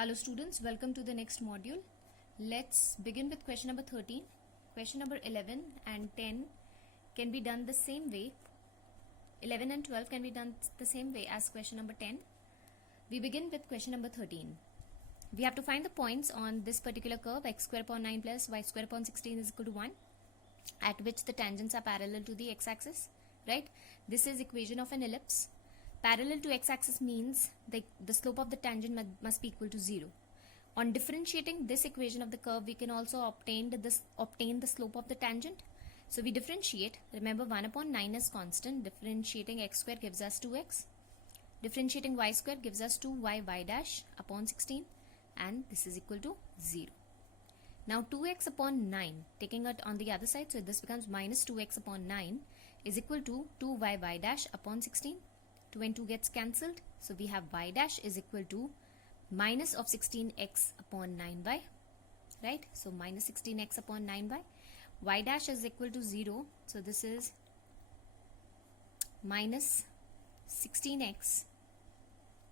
Hello students, welcome to the next module. Let's begin with question number 13. Question number 11 and 10 can be done the same way. 11 and 12 can be done the same way as question number 10. We begin with question number 13. We have to find the points on this particular curve x square upon 9 plus y square upon 16 is equal to 1 at which the tangents are parallel to the x-axis, right? This is equation of an ellipse. Parallel to x-axis means the slope of the tangent must be equal to 0. On differentiating this equation of the curve, we can also obtain the slope of the tangent. So we differentiate. Remember, 1 upon 9 is constant. Differentiating x square gives us 2x. Differentiating y square gives us 2y dash upon 16, and this is equal to 0. Now 2x upon 9, taking it on the other side, so this becomes minus 2x upon 9 is equal to 2y dash upon 16. 2 and 2 gets cancelled, so we have y dash is equal to minus of 16x upon 9y, right? So minus 16x upon 9y. Y dash is equal to 0, so this is minus 16x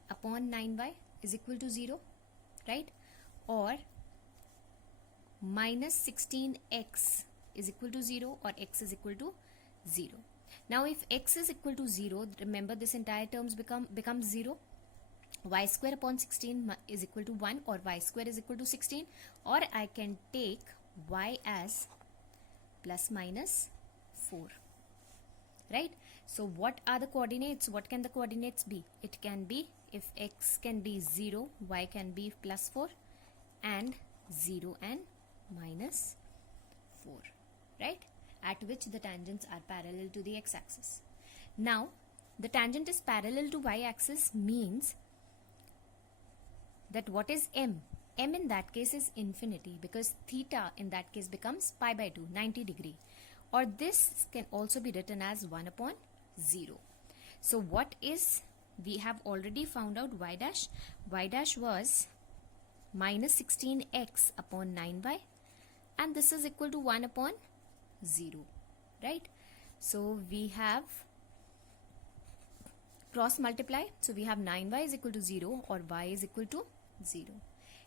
upon 9y is equal to 0, right? Or minus 16x is equal to 0 or x is equal to 0. Now if x is equal to 0, remember this entire terms becomes 0. Y square upon 16 is equal to 1, or y square is equal to 16, or I can take y as plus minus 4, right? So what are the coordinates? What can the coordinates be? It can be, if x can be 0, y can be plus 4, and 0 and minus 4, right? At which the tangents are parallel to the x-axis. Now, the tangent is parallel to y-axis means that what is m? M in that case is infinity, because theta in that case becomes pi by 2, 90 degree. Or this can also be written as 1 upon 0. So what is, we have already found out y dash. Y dash was minus 16x upon 9y, and this is equal to 1 upon 0, right? So we have cross multiply, so we have 9y is equal to 0 or y is equal to 0.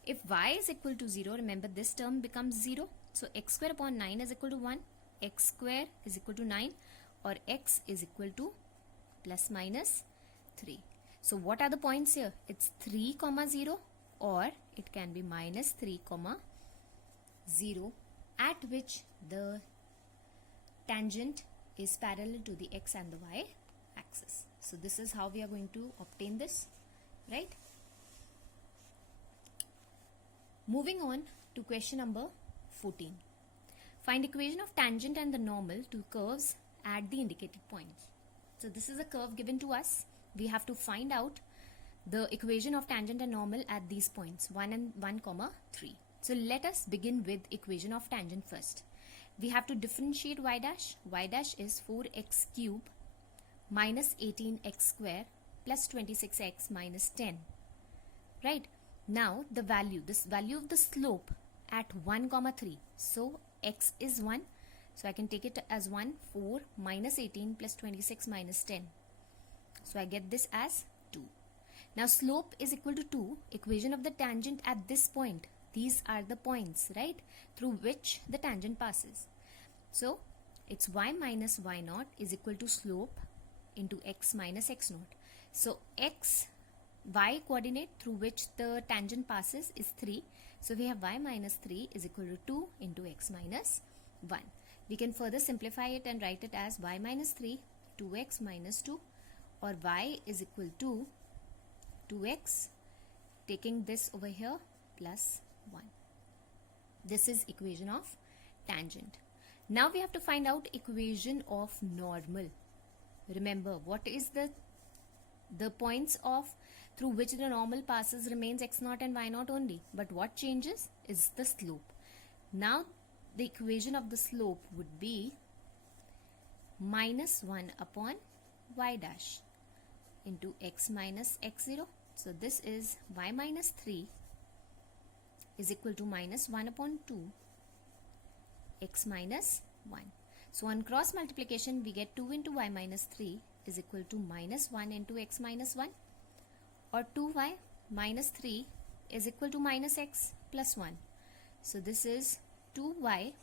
If y is equal to 0, remember this term becomes 0, so x square upon 9 is equal to 1, x square is equal to 9, or x is equal to plus minus 3. So what are the points here? It's 3 comma 0, or it can be minus 3 comma 0, at which the tangent is parallel to the x and the y axis. So this is how we are going to obtain this, right? Moving on to question number 14. Find equation of tangent and the normal to curves at the indicated points. So this is a curve given to us. We have to find out the equation of tangent and normal at these points 1 and 1 comma 3. So let us begin with equation of tangent first. We have to differentiate y dash. Y dash is 4x cube minus 18x square plus 26x minus 10, right? Now the value, this value of the slope at 1 comma 3. So x is 1, so I can take it as 1, 4 minus 18 plus 26 minus 10. So I get this as 2. Now slope is equal to 2. Equation of the tangent at this point. These are the points, right, through which the tangent passes. So it's y minus y naught is equal to slope into x minus x naught. So y coordinate through which the tangent passes is 3. So we have y minus 3 is equal to 2 into x minus 1. We can further simplify it and write it as y minus 3, 2x minus 2, or y is equal to 2x, taking this over here, plus 1. This is equation of tangent. Now we have to find out equation of normal. Remember, what is the points of through which the normal passes remains x naught and y naught only, but what changes is the slope. Now the equation of the slope would be minus 1 upon y dash into x minus x0. So this is y minus 3 is equal to minus 1 upon 2 x minus 1. So on cross multiplication, we get 2 into y minus 3 is equal to minus 1 into x minus 1, or 2y minus 3 is equal to minus x plus 1. So this is 2y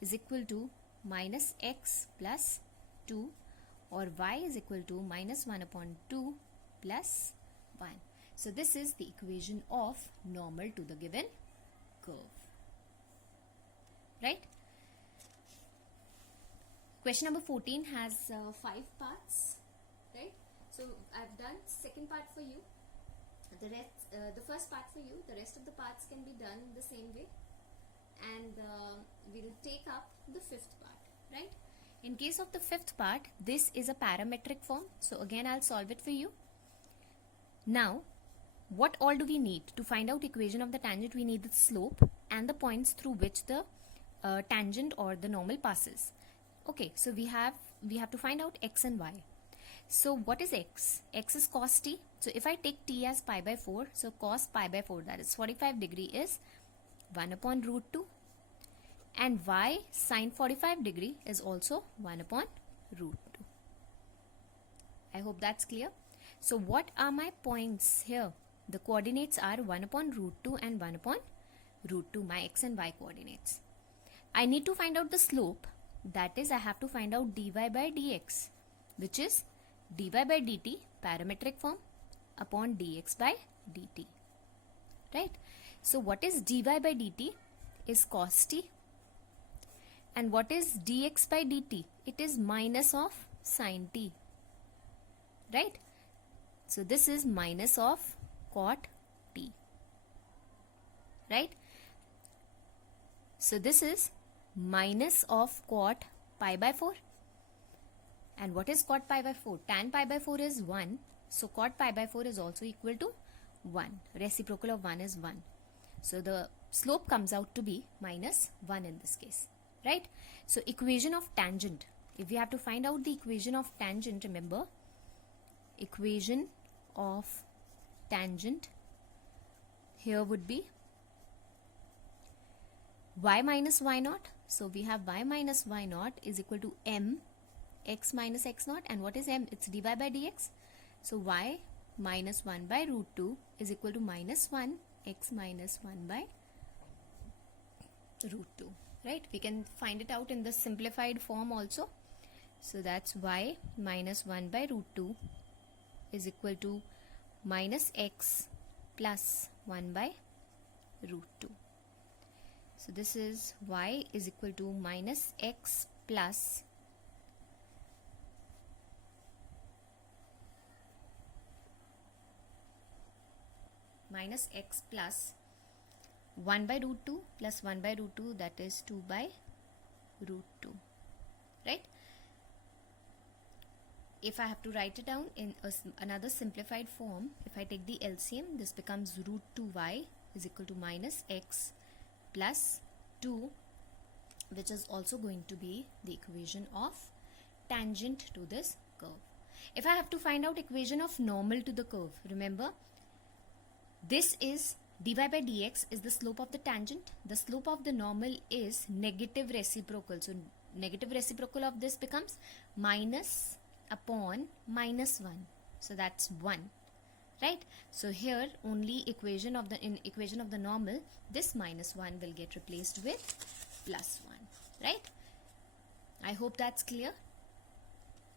is equal to minus x plus 2, or y is equal to minus 1 upon 2 plus 1. So this is the equation of normal to the given curve. Right? Question number 14 has 5 parts. Right? So I've done second part for you. The first part for you. The rest of the parts can be done the same way. And we'll take up the fifth part. Right? In case of the fifth part, this is a parametric form. So again, I'll solve it for you. Now, what all do we need? To find out equation of the tangent, we need the slope and the points through which the tangent or the normal passes. Okay, so we have to find out x and y. So what is x? X is cos t. So if I take t as pi by 4, so cos pi by 4, that is 45 degree, is 1 upon root 2. And y sin 45 degree is also 1 upon root 2. I hope that's clear. So what are my points here? The coordinates are 1 upon root 2 and 1 upon root 2, my x and y coordinates. I need to find out the slope. That is, I have to find out dy by dx, which is dy by dt, parametric form, upon dx by dt. Right? So what is dy by dt? Is cos t. And what is dx by dt? It is minus of sin t. Right? So this is minus of cot t. Right? So this is minus of cot pi by 4. And what is cot pi by 4? Tan pi by 4 is 1. So cot pi by 4 is also equal to 1. Reciprocal of 1 is 1. So the slope comes out to be minus 1 in this case. Right? So equation of tangent. If we have to find out the equation of tangent, remember, equation of tangent here would be y minus y naught. So we have y minus y naught is equal to m x minus x naught. And what is m? It's dy by dx. So y minus 1 by root 2 is equal to minus 1 x minus 1 by root 2. Right? We can find it out in the simplified form also. So that's y minus 1 by root 2 is equal to minus x plus 1 by root 2. So this is y is equal to minus x plus minus x plus 1 by root 2 plus 1 by root 2, that is 2 by root 2. Right? If I have to write it down in another simplified form, if I take the LCM, this becomes root 2y is equal to minus x plus 2, which is also going to be the equation of tangent to this curve. If I have to find out equation of normal to the curve, remember, this is dy by dx is the slope of the tangent. The slope of the normal is negative reciprocal. So negative reciprocal of this becomes minus upon minus 1. So that's 1. Right? So here only in equation of the normal, this minus 1 will get replaced with plus 1. Right? I hope that's clear.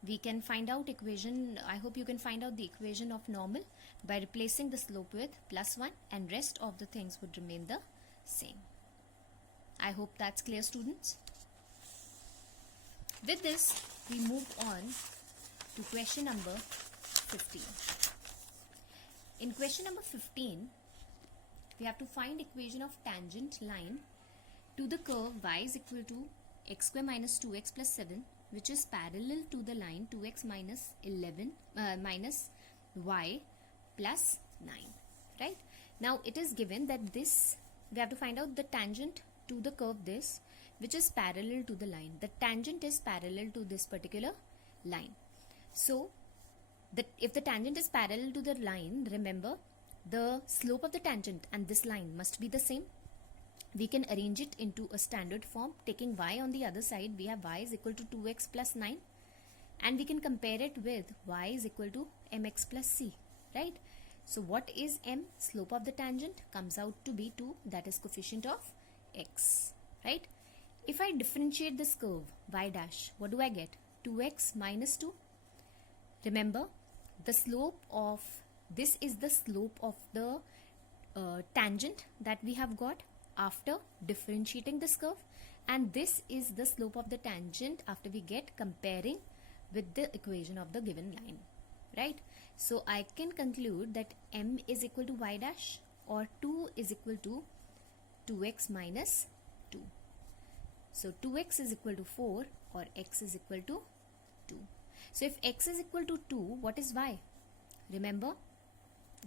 We can find out equation, I hope you can find out the equation of normal by replacing the slope with plus 1, and rest of the things would remain the same. I hope that's clear, students. With this, we move on to question number 15. In question number 15, we have to find equation of tangent line to the curve y is equal to x square minus 2x plus 7, which is parallel to the line 2x minus 11 minus y plus 9. Right? Now it is given that this, we have to find out the tangent to the curve this, which is parallel to the line. The tangent is parallel to this particular line. So if the tangent is parallel to the line, remember, the slope of the tangent and this line must be the same. We can arrange it into a standard form. Taking y on the other side, we have y is equal to 2x plus 9, and we can compare it with y is equal to mx plus c. Right? So what is m? Slope of the tangent comes out to be 2, that is coefficient of x, right? If I differentiate this curve y dash, what do I get? 2x minus 2. Remember, the slope of this is the slope of the tangent that we have got after differentiating this curve, and this is the slope of the tangent after we get comparing with the equation of the given line, right? So I can conclude that m is equal to y dash, or 2 is equal to 2x minus 2. So 2x is equal to 4, or x is equal to 2. So if x is equal to 2, what is y? Remember,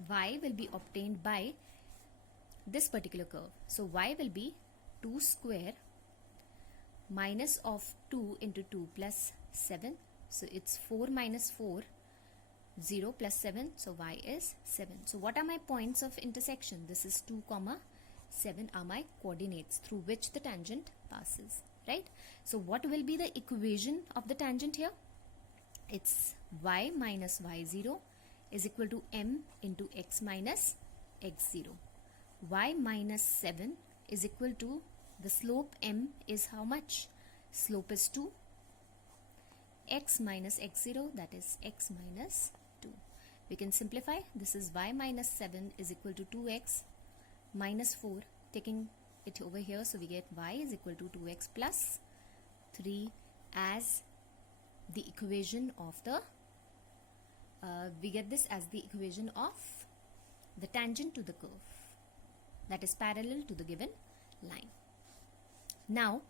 y will be obtained by this particular curve. So y will be 2 square minus of 2 into 2 plus 7. So it's 4 minus 4, 0 plus 7. So y is 7. So what are my points of intersection? This is 2, 7 are my coordinates through which the tangent passes, right? So what will be the equation of the tangent here? It's y minus y0 is equal to m into x minus x0. Y minus 7 is equal to, the slope m is how much? Slope is 2. X minus x0, that is x minus 2. We can simplify. This is y minus 7 is equal to 2x minus 4. Taking it over here, so we get y is equal to 2x plus 3 as the equation of the we get this as the equation of the tangent to the curve that is parallel to the given line. Now